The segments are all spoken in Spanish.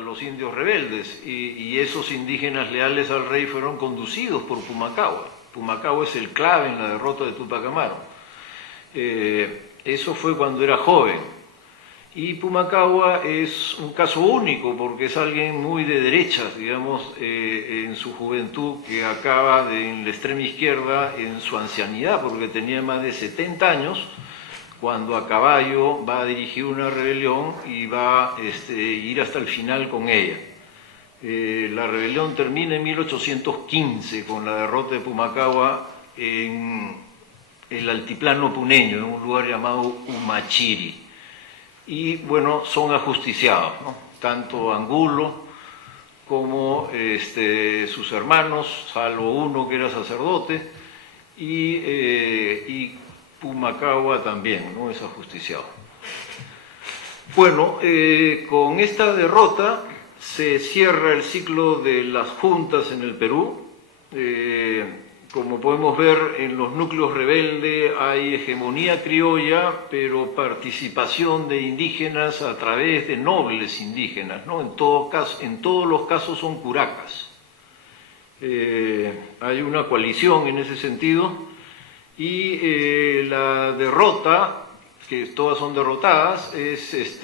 los indios rebeldes, y esos indígenas leales al rey fueron conducidos por Pumacahua. Pumacahua es el clave en la derrota de Tupac Amaru. Eso fue cuando era joven. Y Pumacahua es un caso único porque es alguien muy de derechas, digamos, en su juventud, que acaba en la extrema izquierda en su ancianidad, porque tenía más de 70 años, cuando a caballo va a dirigir una rebelión y va a ir hasta el final con ella. La rebelión termina en 1815 con la derrota de Pumacahua en el altiplano puneño, en un lugar llamado Humachiri. Y bueno, son ajusticiados, ¿no? Tanto Angulo como sus hermanos, salvo uno que era sacerdote, y Pumacahua también, ¿no? Es ajusticiado. Bueno, con esta derrota se cierra el ciclo de las juntas en el Perú. Como podemos ver, en los núcleos rebeldes hay hegemonía criolla, pero participación de indígenas a través de nobles indígenas, ¿no? En todos los casos son curacas. Hay una coalición en ese sentido, y la derrota, que todas son derrotadas, es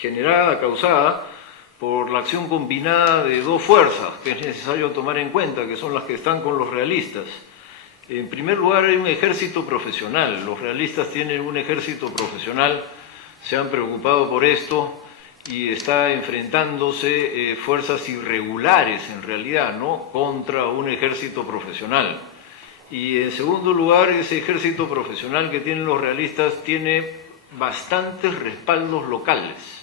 generada, causada por la acción combinada de dos fuerzas que es necesario tomar en cuenta, que son las que están con los realistas. En primer lugar, hay un ejército profesional. Los realistas tienen un ejército profesional, se han preocupado por esto, y está enfrentándose fuerzas irregulares, en realidad, ¿no?, contra un ejército profesional. Y en segundo lugar, ese ejército profesional que tienen los realistas tiene bastantes respaldos locales.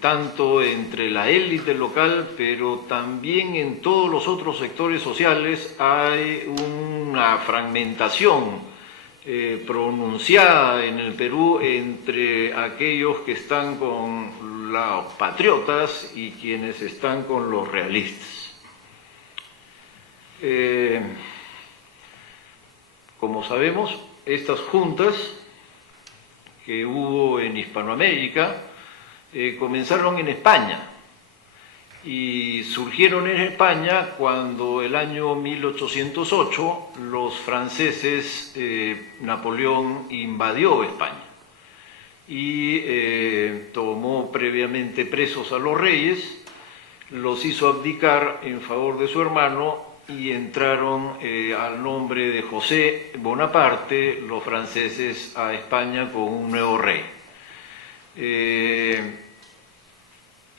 Tanto entre la élite local, pero también en todos los otros sectores sociales hay una fragmentación pronunciada en el Perú entre aquellos que están con los patriotas y quienes están con los realistas. Como sabemos, estas juntas que hubo en Hispanoamérica comenzaron en España y surgieron en España cuando el año 1808 los franceses, Napoleón invadió España y tomó previamente presos a los reyes, los hizo abdicar en favor de su hermano y entraron al nombre de José Bonaparte los franceses a España con un nuevo rey.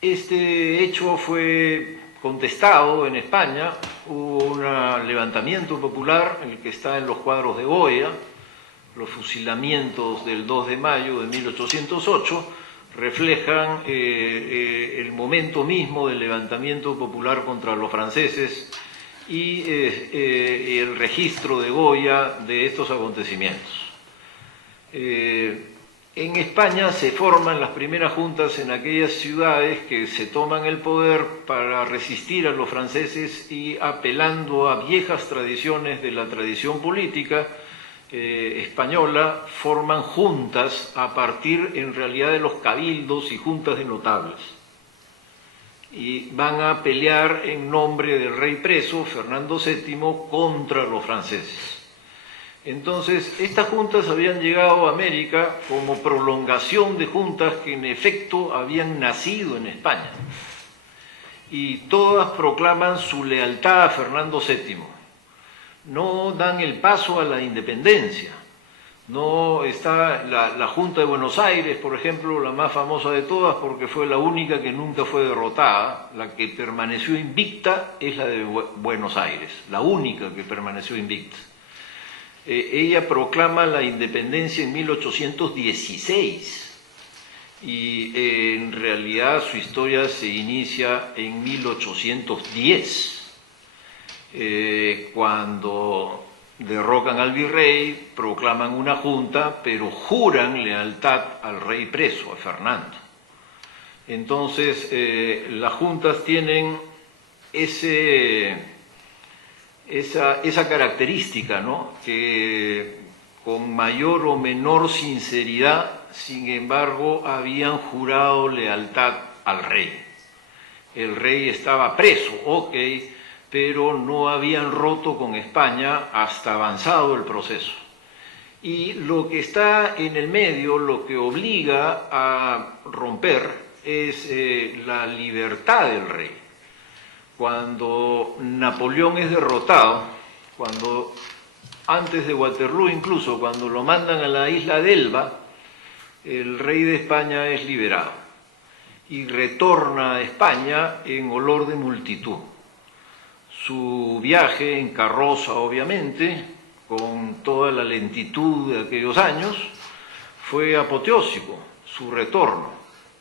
Este hecho fue contestado en España, hubo un levantamiento popular, el que está en los cuadros de Goya, los fusilamientos del 2 de mayo de 1808, reflejan el momento mismo del levantamiento popular contra los franceses y el registro de Goya de estos acontecimientos. En España se forman las primeras juntas en aquellas ciudades que se toman el poder para resistir a los franceses y apelando a viejas tradiciones de la tradición política española, forman juntas a partir en realidad de los cabildos y juntas de notables. Y van a pelear en nombre del rey preso, Fernando VII, contra los franceses. Entonces, estas juntas habían llegado a América como prolongación de juntas que en efecto habían nacido en España. Y todas proclaman su lealtad a Fernando VII. No dan el paso a la independencia. No está la Junta de Buenos Aires, por ejemplo, la más famosa de todas, porque fue la única que nunca fue derrotada. La que permaneció invicta es la de Buenos Aires, la única que permaneció invicta. Ella proclama la independencia en 1816 y en realidad su historia se inicia en 1810, cuando derrocan al virrey, proclaman una junta, pero juran lealtad al rey preso, a Fernando. Entonces, las juntas tienen esa característica, ¿no?, que con mayor o menor sinceridad sin embargo, habían jurado lealtad al rey. El rey estaba preso, ok, pero no habían roto con España hasta avanzado el proceso. Y lo que está en el medio, lo que obliga a romper, es la libertad del rey. Cuando Napoleón es derrotado, antes de Waterloo incluso, cuando lo mandan a la isla de Elba, el rey de España es liberado y retorna a España en olor de multitud. Su viaje en carroza, obviamente, con toda la lentitud de aquellos años, fue apoteósico, su retorno.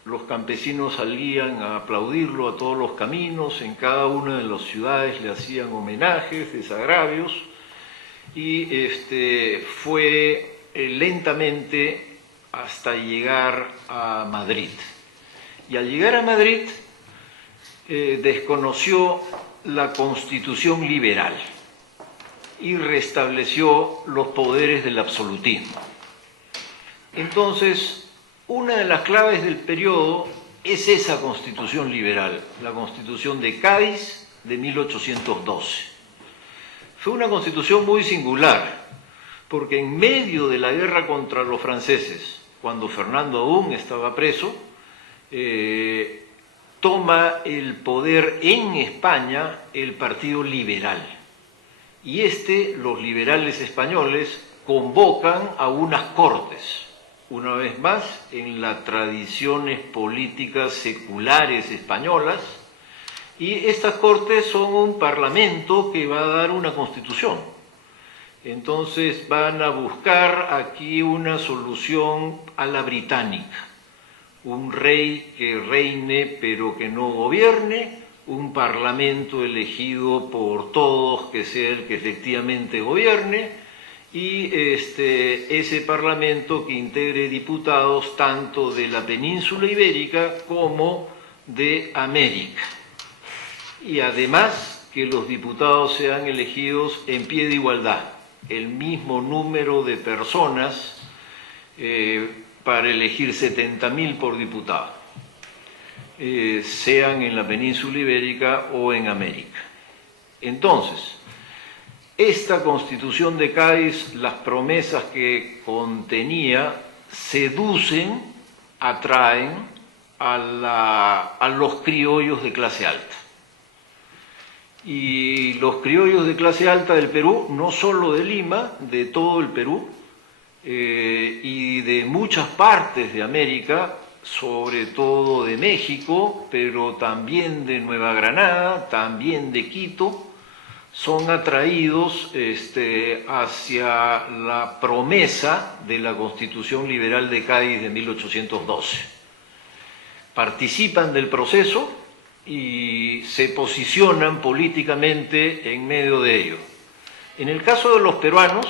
Los campesinos salían a aplaudirlo a todos los caminos, en cada una de las ciudades le hacían homenajes, desagravios, y fue lentamente hasta llegar a Madrid. Y al llegar a Madrid desconoció la Constitución liberal y restableció los poderes del absolutismo. Entonces, una de las claves del periodo es esa Constitución liberal, la Constitución de Cádiz de 1812. Fue una constitución muy singular, porque en medio de la guerra contra los franceses, cuando Fernando aún estaba preso, toma el poder en España el Partido Liberal. Y los liberales españoles, convocan a unas cortes, una vez más en las tradiciones políticas seculares españolas, y estas cortes son un parlamento que va a dar una constitución. Entonces van a buscar aquí una solución a la británica. Un rey que reine pero que no gobierne, un parlamento elegido por todos que sea el que efectivamente gobierne, y ese parlamento que integre diputados tanto de la península ibérica como de América. Y además que los diputados sean elegidos en pie de igualdad, el mismo número de personas para elegir 70.000 por diputado, sean en la península ibérica o en América. Entonces, esta Constitución de Cádiz, las promesas que contenía, seducen, atraen a los criollos de clase alta. Y los criollos de clase alta del Perú, no solo de Lima, de todo el Perú, y de muchas partes de América, sobre todo de México, pero también de Nueva Granada, también de Quito, son atraídos hacia la promesa de la Constitución Liberal de Cádiz de 1812. Participan del proceso y se posicionan políticamente en medio de ello. En el caso de los peruanos,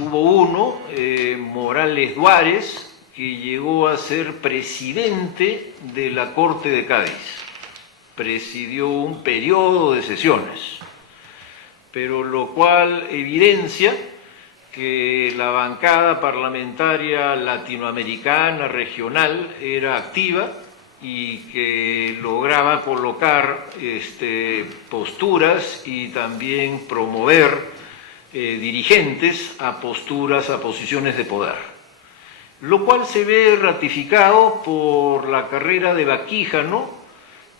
hubo uno, Morales Duárez, que llegó a ser presidente de la Corte de Cádiz. Presidió un periodo de sesiones, pero lo cual evidencia que la bancada parlamentaria latinoamericana regional era activa y que lograba colocar posturas y también promover dirigentes a posiciones de poder. Lo cual se ve ratificado por la carrera de Baquíjano,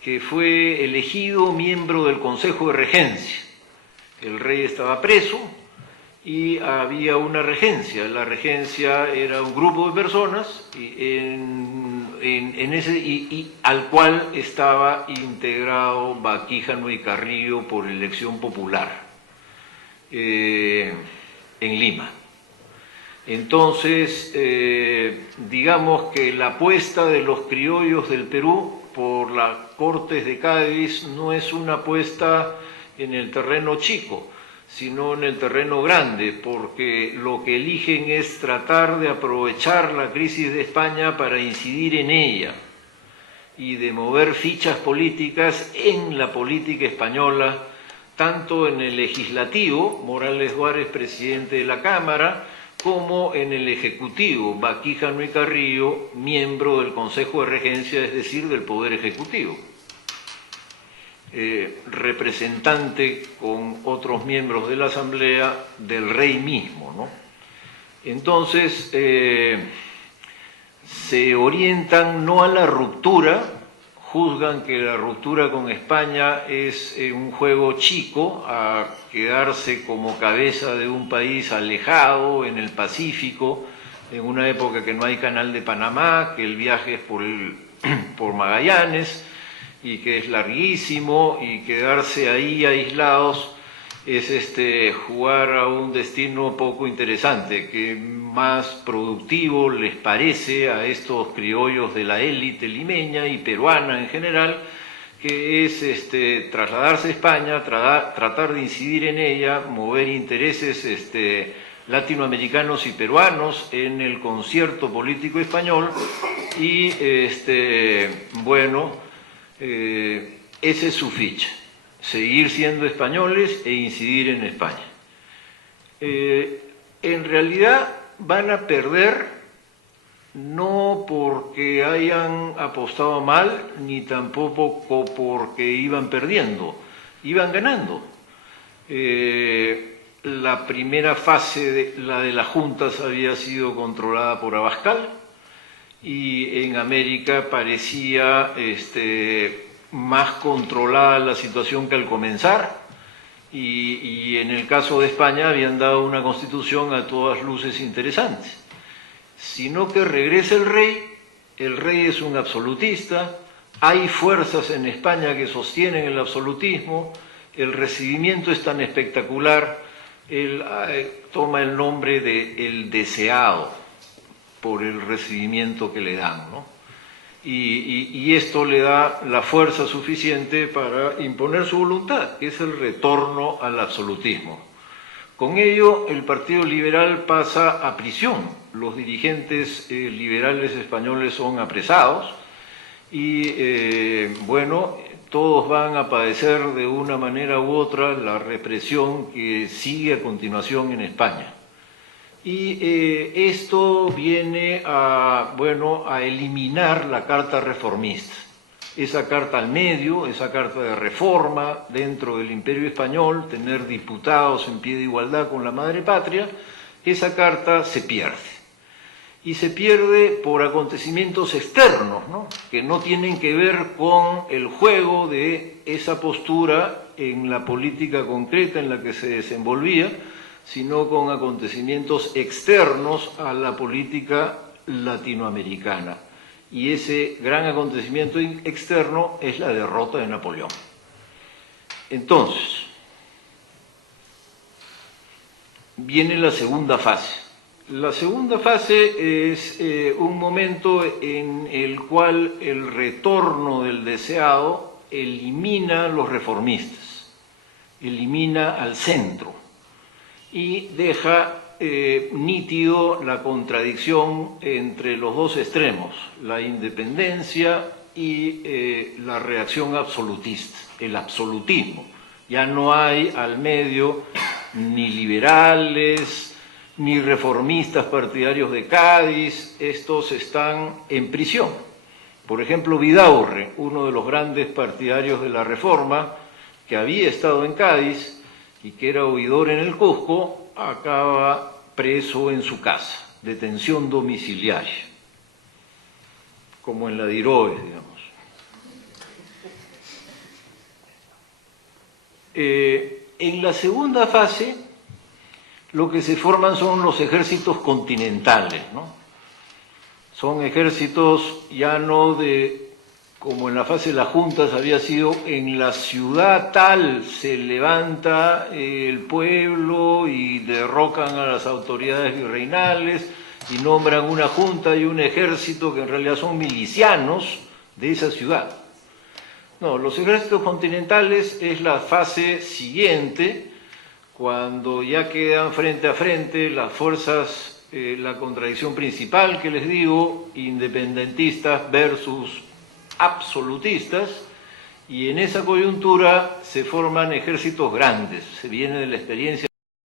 que fue elegido miembro del Consejo de Regencia. El rey estaba preso y había una regencia. La regencia era un grupo de personas al cual estaba integrado Baquíjano y Carrillo por elección popular en Lima. Entonces, digamos que la apuesta de los criollos del Perú por las Cortes de Cádiz no es una apuesta en el terreno chico, sino en el terreno grande, porque lo que eligen es tratar de aprovechar la crisis de España para incidir en ella y de mover fichas políticas en la política española, tanto en el legislativo, Morales Duárez presidente de la Cámara, como en el Ejecutivo, Baquijano y Carrillo, miembro del Consejo de Regencia, es decir, del Poder Ejecutivo, representante con otros miembros de la Asamblea del rey mismo, ¿no? Entonces, se orientan no a la ruptura, juzgan que la ruptura con España es un juego chico, a quedarse como cabeza de un país alejado en el Pacífico, en una época que no hay canal de Panamá, que el viaje es por Magallanes y que es larguísimo, y quedarse ahí aislados es jugar a un destino poco interesante, que más productivo les parece a estos criollos de la élite limeña y peruana en general, que es trasladarse a España, tratar de incidir en ella, mover intereses latinoamericanos y peruanos en el concierto político español y, ese es su ficha. Seguir siendo españoles e incidir en España. En realidad van a perder no porque hayan apostado mal, ni tampoco porque iban perdiendo, iban ganando. La primera fase, la de las juntas, había sido controlada por Abascal, y en América parecía más controlada la situación que al comenzar, y en el caso de España habían dado una constitución a todas luces interesante. Sino que regresa el rey es un absolutista, hay fuerzas en España que sostienen el absolutismo, el recibimiento es tan espectacular, él toma el nombre de el deseado por el recibimiento que le dan, ¿no? Y esto le da la fuerza suficiente para imponer su voluntad, que es el retorno al absolutismo. Con ello, el Partido Liberal pasa a prisión. Los dirigentes liberales españoles son apresados y, todos van a padecer de una manera u otra la represión que sigue a continuación en España. Y esto viene a eliminar la carta reformista. Esa carta al medio, esa carta de reforma dentro del Imperio Español, tener diputados en pie de igualdad con la madre patria, esa carta se pierde. Y se pierde por acontecimientos externos, ¿no? Que no tienen que ver con el juego de esa postura en la política concreta en la que se desenvolvía, sino con acontecimientos externos a la política latinoamericana. Y ese gran acontecimiento externo es la derrota de Napoleón. Entonces, viene la segunda fase. La segunda fase es un momento en el cual el retorno del deseado elimina a los reformistas, elimina al centro y deja nítido la contradicción entre los dos extremos, la independencia y la reacción absolutista, el absolutismo. Ya no hay al medio ni liberales, ni reformistas partidarios de Cádiz, estos están en prisión. Por ejemplo, Vidaurre, uno de los grandes partidarios de la Reforma, que había estado en Cádiz y que era oidor en el Cusco, acaba preso en su casa, detención domiciliaria, como en la de Iroes, digamos. En la segunda fase, lo que se forman son los ejércitos continentales, ¿no? Son ejércitos ya no de, como en la fase de las juntas había sido, en la ciudad tal se levanta el pueblo y derrocan a las autoridades virreinales y nombran una junta y un ejército que en realidad son milicianos de esa ciudad. No, los ejércitos continentales es la fase siguiente, cuando ya quedan frente a frente las fuerzas, la contradicción principal que les digo, independentistas versus absolutistas, y en esa coyuntura se forman ejércitos grandes. Se viene de la experiencia